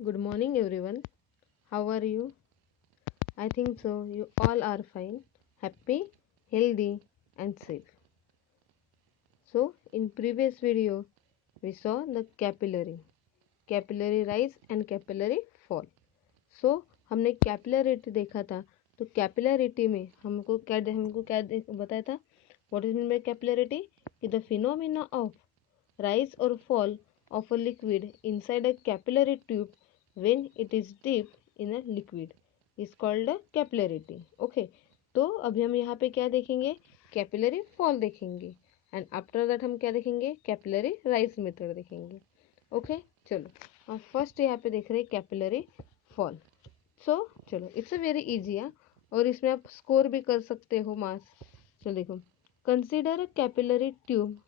Good morning, everyone. How are you? I think so. You all are fine, happy, healthy, and safe. So, in previous video, we saw the capillary rise and capillary fall. So, हमने capillarity देखा था. तो capillarity में हमको क्या बताया था. What is meant by capillarity? कि the phenomena of rise or fall of a liquid inside a capillary tube when it is deep in a liquid is called a capillarity. Okay, तो अभी हम यहाँ पे क्या देखेंगे, कैपिलरी फॉल देखेंगे and after that हम क्या देखेंगे, कैपिलरी राइज मेथड देखेंगे. ओके चलो, हम फर्स्ट यहाँ पे देख रहे हैं कैपिलरी फॉल. सो चलो, इट्स अ वेरी इजी है और इसमें आप स्कोर भी कर सकते हो मास. चलो देखो, कंसिडर कैपिलरी ट्यूब.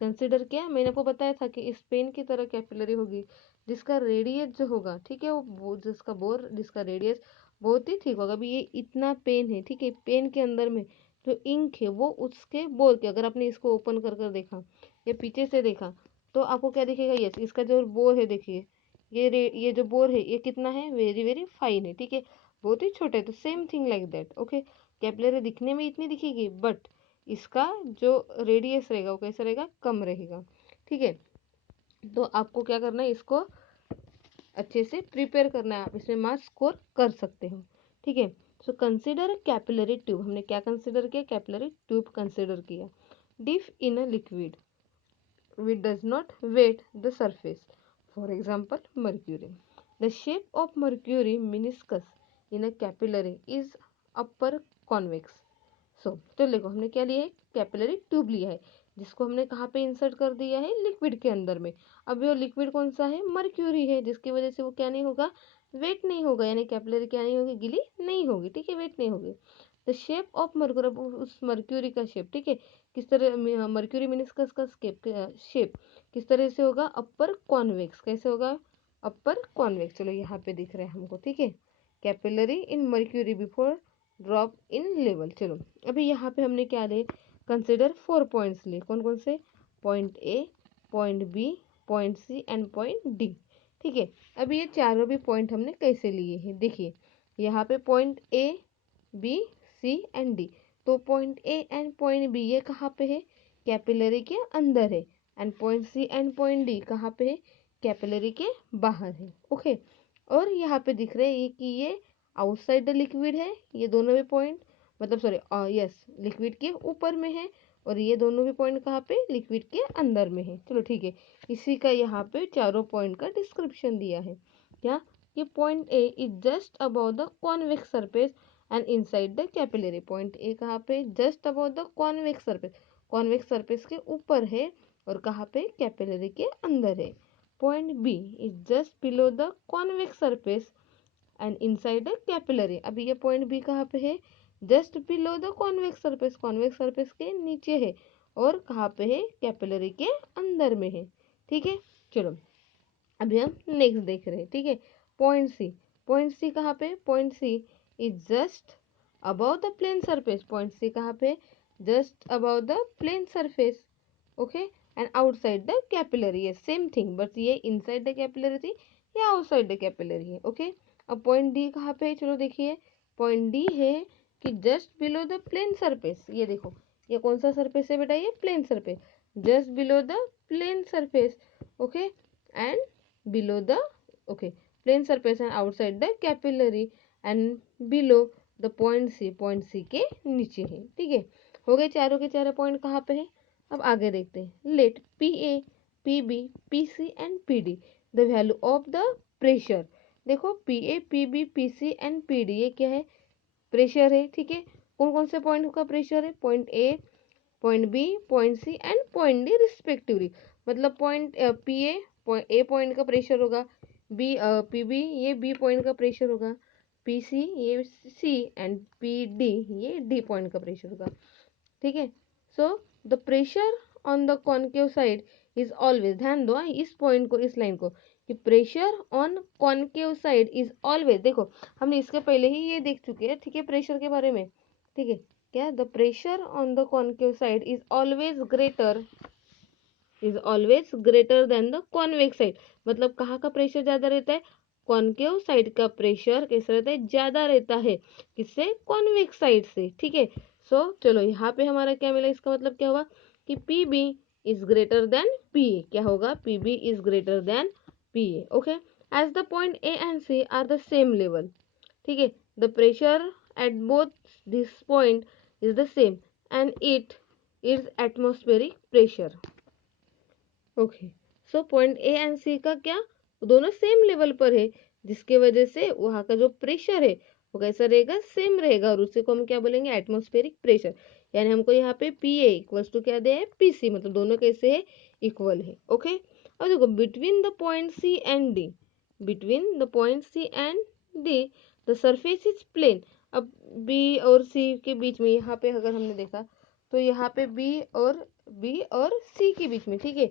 कंसिडर क्या, मैंने आपको बताया था कि इस पेन की तरह कैपिलरी होगी जिसका रेडियस जो होगा, ठीक है, वो जिसका रेडियस बहुत ही ठीक होगा. अभी ये इतना पेन है, ठीक है, पेन के अंदर में जो इंक है वो उसके बोर के, अगर आपने इसको ओपन कर कर देखा या पीछे से देखा तो आपको क्या दिखेगा, यस, इसका जो बोर है देखिए, ये जो बोर है ये कितना है, वेरी वेरी फाइन है, ठीक है, बहुत ही छोटा है. तो same thing like that. Okay, capillary दिखने में इतनी दिखेगी बट इसका जो रेडियस रहेगा वो कैसा रहेगा, कम रहेगा. ठीक है, तो आपको क्या करना है, इसको अच्छे से प्रिपेयर करना है, आप इसमें मार्क्स स्कोर कर सकते हो. ठीक है, सो कंसिडर कैपिलरी ट्यूब. हमने क्या कंसिडर किया, कैपिलरी ट्यूब कंसिडर किया. Dip in a liquid which does not wet the surface, for example mercury. The shape of mercury meniscus in a capillary is upper convex. सो तो देखो, हमने क्या लिया है, कैपिलरी ट्यूब लिया है जिसको हमने कहाँ पे इंसर्ट कर दिया है, लिक्विड के अंदर में. अब वो लिक्विड कौन सा है, मर्क्यूरी है, जिसकी वजह से वो क्या नहीं होगा, वेट नहीं होगा, यानी कैपिलरी क्या नहीं होगी, गीली नहीं होगी. ठीक है, वेट नहीं होगी. द शेप ऑफ मर्क्यूरी, उस मर्क्यूरी का शेप, ठीक है, किस तरह, मर्क्यूरी मिनिस्कस का शेप किस तरह से होगा, अपर कॉन्वेक्स. कैसे होगा, अपर कॉन्वेक्स. चलो यहाँ पे दिख रहा है हमको, ठीक है, capillary in mercury before drop in level. चलो अभी यहाँ पे हमने क्या ले, कंसिडर 4 पॉइंट्स ले. कौन कौन से, point A, point B, point C and point D. ठीक है, अभी ये चारों भी पॉइंट हमने कैसे लिए हैं, देखिए यहाँ पे point A, B, C and D. तो point A and point B ये कहाँ पे है, कैपिलरी के अंदर है. And point C and point D कहाँ पे है, कैपिलरी के बाहर है. ओके, और यहाँ पे दिख रहे हैं कि ये आउटसाइड द लिक्विड है, ये दोनों भी पॉइंट, मतलब सॉरी, यस, लिक्विड के ऊपर में है, और ये दोनों भी पॉइंट कहाँ पे, लिक्विड के अंदर में है. चलो ठीक है, इसी का यहाँ पे चारों पॉइंट का डिस्क्रिप्शन दिया है. क्या, ये point A is just about the convex surface and inside the capillary. Point A कहाँ पे, just about the convex surface, convex surface के ऊपर है, और कहाँ पे, कैपिलरी के अंदर है. Point B is just below the convex surface and inside the capillary. अभी ये पॉइंट बी कहाँ पे है, just below the convex surface, convex surface के नीचे है, और कहाँ पे है, कैपिलरी के अंदर में है. ठीक है, चलो अभी हम नेक्स्ट देख रहे हैं. ठीक है, पॉइंट सी. पॉइंट सी कहाँ पे, point C is just above the plane surface. Point C कहाँ पे, just above the plane surface. Okay, and outside the capillary. ये सेम थिंग, बट ये इनसाइड द कैपिलरी थी, या आउटसाइड द कैपिलरी है. Okay, अब पॉइंट डी कहाँ पे है, चलो देखिए, पॉइंट डी है कि just below the plane surface. ये देखो, ये कौन सा सरफेस है बेटा, ये plane surface, just below the plane surface. Okay, and below the, okay, plane surface and outside the capillary and below the point C. point C के नीचे है. ठीक है, हो गए चारों के चारों पॉइंट कहाँ पे है. अब आगे देखते हैं. Let P A, P B, P C and P D the value of the pressure. देखो P A, P B, P C and P D ये क्या है, प्रेशर है. ठीक है, कौन कौन से पॉइंट का प्रेशर है, point A, point B, point C and point D respectively. मतलब पॉइंट पी ए पॉइंट का प्रेशर होगा, बी, पी बी ये बी पॉइंट का प्रेशर होगा, पी सी ये सी एंड पी डी ये डी पॉइंट का प्रेशर होगा. ठीक है, so the pressure on the concave side is always, ध्यान दो इस पॉइंट को, इस लाइन को, कि pressure on concave side is always. देखो हमने इसके पहले ही ये देख चुके हैं, ठीक है, प्रेशर के बारे में. ठीक है, क्या, the pressure on the concave side is always greater than the convex side. मतलब कहाँ का प्रेशर ज्यादा रहता है, कॉनकेव साइड का प्रेशर कैसा रहता है, ज्यादा रहता है किससे, कॉन्वेक्स साइड से, ठीक है। सो चलो यहाँ पे हमारा क्या मिला, इसका मतलब क्या हुआ कि P B is greater than P A, क्या होगा, P B is greater than P A, okay. As the point A and C are the same level, ठीक है, the pressure at both this point is the same and it is atmospheric pressure, okay. So point A and C का क्या, दोनों same level पर है, जिसके वजह से वहां का जो प्रेशर है वो कैसा रहेगा, सेम रहेगा, और उसी को हम क्या बोलेंगे, एटमॉस्फेरिक प्रेशर। यानी हमको यहाँ पे पी ए इक्वल्स टू क्या दे है, पी सी, मतलब दोनों कैसे है, इक्वल है, ओके। अब देखो between the point C and D, between the point C and D the surface is plane. अब बी और सी के बीच में यहाँ पे अगर हमने देखा तो यहाँ पे बी और सी के बीच में, ठीक है,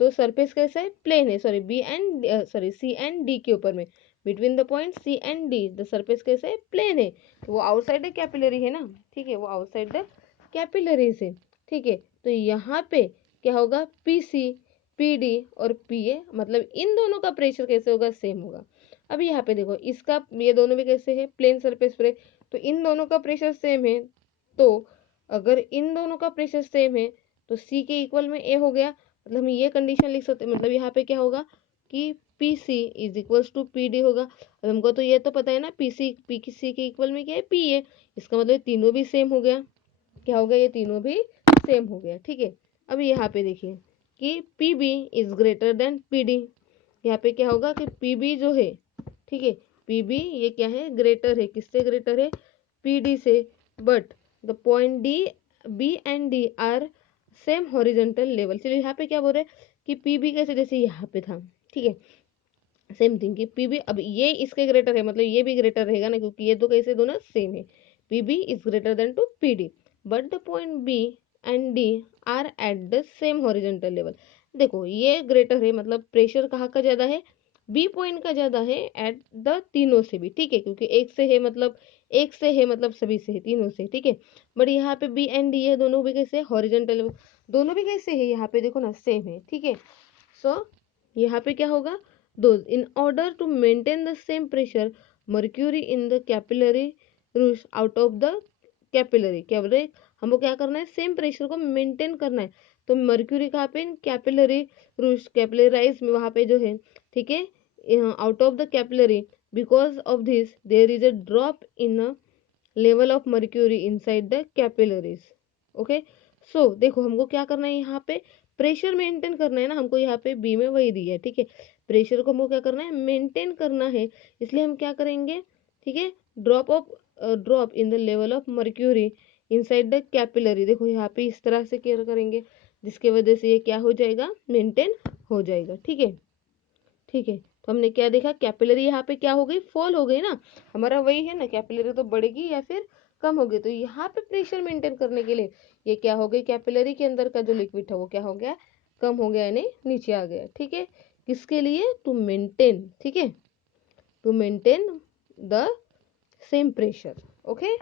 तो सरफेस कैसा है, प्लेन है, sorry B and sorry C and D के ऊपर में, between the point C and D the surface कैसा है, प्लेन है, तो वो आउटसाइड द कैपिलरी है ना, ठीक है, वो आउटसाइड द कैपिलरीज है, ठीक है। तो यहाँ पे क्या होगा, पी सी, पी डी और पी ए, मतलब इन दोनों का प्रेशर कैसे होगा, सेम होगा। अब यहाँ पे देखो इसका, ये दोनों भी कैसे है, प्लेन सरफेस पर है, तो इन दोनों का प्रेशर सेम है, तो अगर इन दोनों का प्रेशर सेम है तो सी के इक्वल में ए हो गया, मतलब हम ये कंडीशन लिख सकते हैं, मतलब यहाँ पे क्या होगा कि P C is equals to P D होगा। अब हमको तो ये तो पता है ना, पी सी के इक्वल में क्या है, पी ए, इसका मतलब तीनों भी सेम हो गया, क्या हो गया, ये तीनों भी सेम हो गया, ठीक है। अब यहाँ पे देखिए कि P B is greater than P D, यहाँ पे क्या होगा कि पी बी जो है, ठीक है, पी बी ये क्या है, ग्रेटर है, किससे ग्रेटर है, पी डी से, but the point D, B and D are same horizontal level. चलिए यहाँ पे क्या बोल रहे हैं कि पी बी कैसे, जैसे यहाँ पे था, ठीक है, सेम थिंग कि पी बी, अब ये इसके ग्रेटर है, मतलब ये भी ग्रेटर रहेगा ना, क्योंकि ये दो कैसे, दोनों सेम है, P B is greater than to P D, but the point B and D are at the same horizontal level. देखो ये ग्रेटर है, मतलब प्रेशर कहाँ का ज्यादा है, बी पॉइंट का ज्यादा है एट द तीनों से भी, ठीक है, क्योंकि एक से है मतलब, एक से है मतलब सभी से है, तीनों से, ठीक है। बट यहाँ पे बी एंड डी है, दोनों भी कैसे हॉरिजॉन्टल, दोनों भी कैसे है, यहाँ पे देखो ना सेम है, ठीक है। सो यहाँ पे क्या होगा, those in order to maintain the same pressure mercury in the capillary rush out of the capillary, क्या बोल रहे, हमको क्या करना है, सेम प्रेशर को मेंटेन करना है, तो मर्क्यूरी कहाँ पे, कैपिलरी रूश, कैपिलराइज में वहां पे जो है, ठीक है, out of the capillary, because of this there is a drop in a level of mercury inside the capillaries, okay. So देखो हमको क्या करना है, यहाँ पे प्रेशर मेंटेन करना है ना, हमको यहाँ पे बी में वही दिया है, ठीक है, प्रेशर को हमको क्या करना है, मेंटेन करना है, इसलिए हम क्या करेंगे, ठीक है, drop in the level of mercury inside the capillary, देखो यहाँ पे इस तरह से केयर करेंगे, जिसके वजह से ये क्या हो जाएगा, मेंटेन हो जाएगा, ठीक है, ठीक है। तो हमने क्या देखा, कैपिलरी यहाँ पे क्या हो गई, फॉल हो गई ना, हमारा वही है ना, कैपिलरी तो बढ़ेगी या फिर कम होगी, तो यहाँ पे प्रेशर मेंटेन करने के लिए ये क्या हो गई, कैपिलरी के अंदर का जो लिक्विड है वो क्या हो गया, कम हो गया, यानी नीचे आ गया, ठीक है, किसके लिए, टू मेंटेन, ठीक है, to maintain the same pressure, okay.